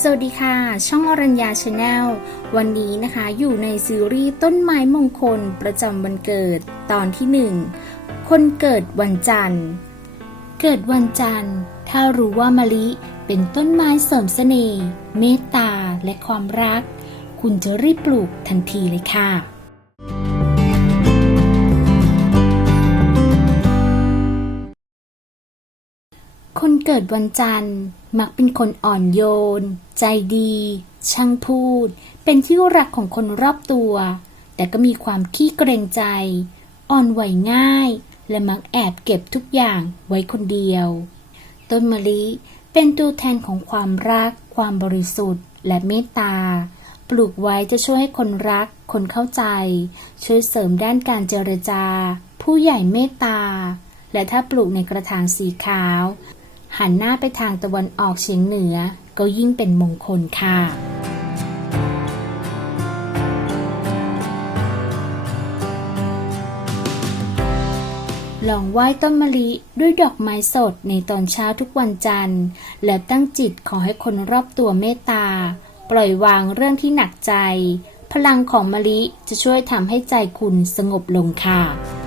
สวัสดีค่ะ ช่องอรัญญาชาแนลวันนี้นะคะอยู่ในซีรีส์ต้นไม้มงคลประจำวันเกิดตอนที่หนึ่งคนเกิดวันจันทร์ เกิดวันจันทร์ ถ้ารู้ว่ามะลิเป็นต้นไม้เสริมเสน่ห์เมตตาและความรัก คุณจะรีบปลูกทันทีเลยค่ะคนเกิดวันจันทร์ มักเป็นคนอ่อนโยน ใจดี ช่างพูด เป็นที่รักของคนรอบตัว แต่ก็มีความขี้เกรงใจ อ่อนไหวง่าย และมักแอบเก็บทุกอย่างไว้คนเดียว ต้นมะลิเป็นตัวแทนของความรัก ความบริสุทธิ์ และเมตตา ปลูกไว้จะช่วยให้คนรัก คนเข้าใจ ช่วยเสริมด้านการเจรจา ผู้ใหญ่เมตตา และถ้าปลูกในกระถางสีขาว หันหน้าไปทางตะวันออกเฉียงเหนือ ก็ยิ่งเป็นมงคลค่ะลองไหว้ต้นมะลิด้วยดอกไม้สดในตอนเช้าทุกวันจันทร์ แล้วตั้งจิตขอให้คนรอบตัวเมตตา ปล่อยวางเรื่องที่หนักใจ พลังของมะลิจะช่วยทำให้ใจคุณสงบลงค่ะ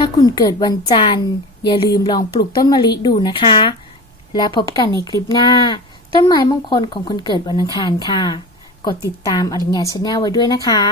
ถ้าคุณเกิดวันจันทร์ อย่าลืมลองปลูกต้นมะลิดูนะคะ และพบกันในคลิปหน้า ต้นไม้มงคลของคนเกิดวันอังคารค่ะ กดติดตามอริญญาชาแนลไว้ด้วยนะคะ